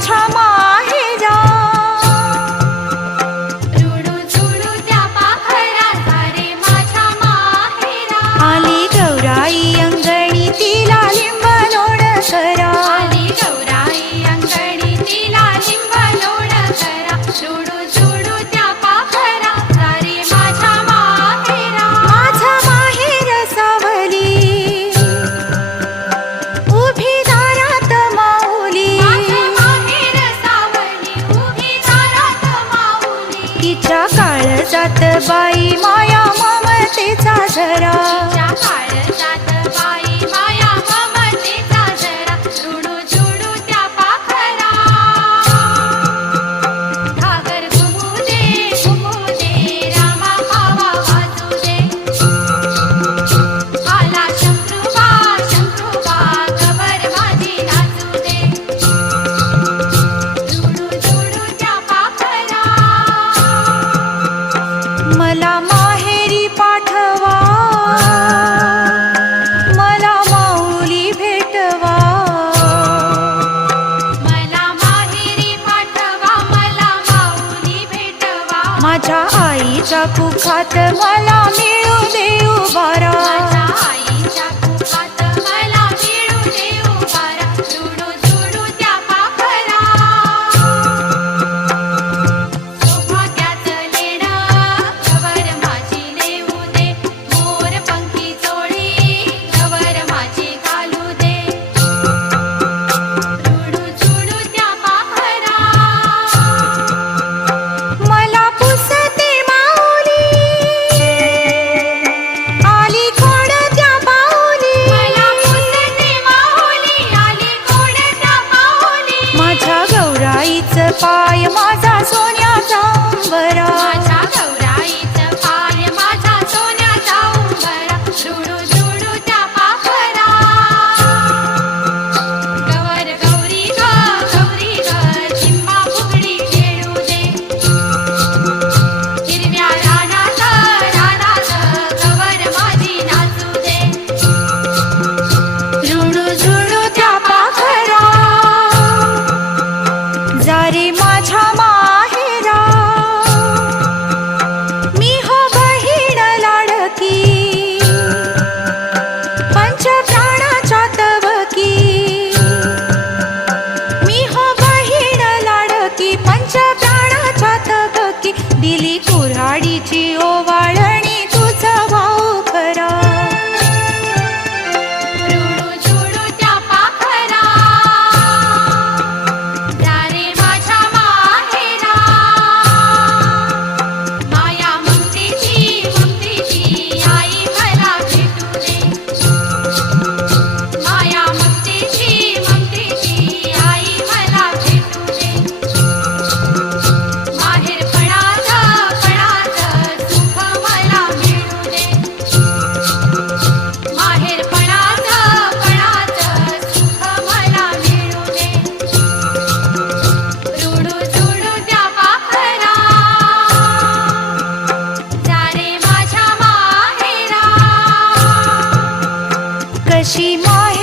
क्षमा जात बाई माया ममतेचा झरा टाकू खात मला मी आईच पाय माझा सोन्याचा बरा हरी ऋषि माया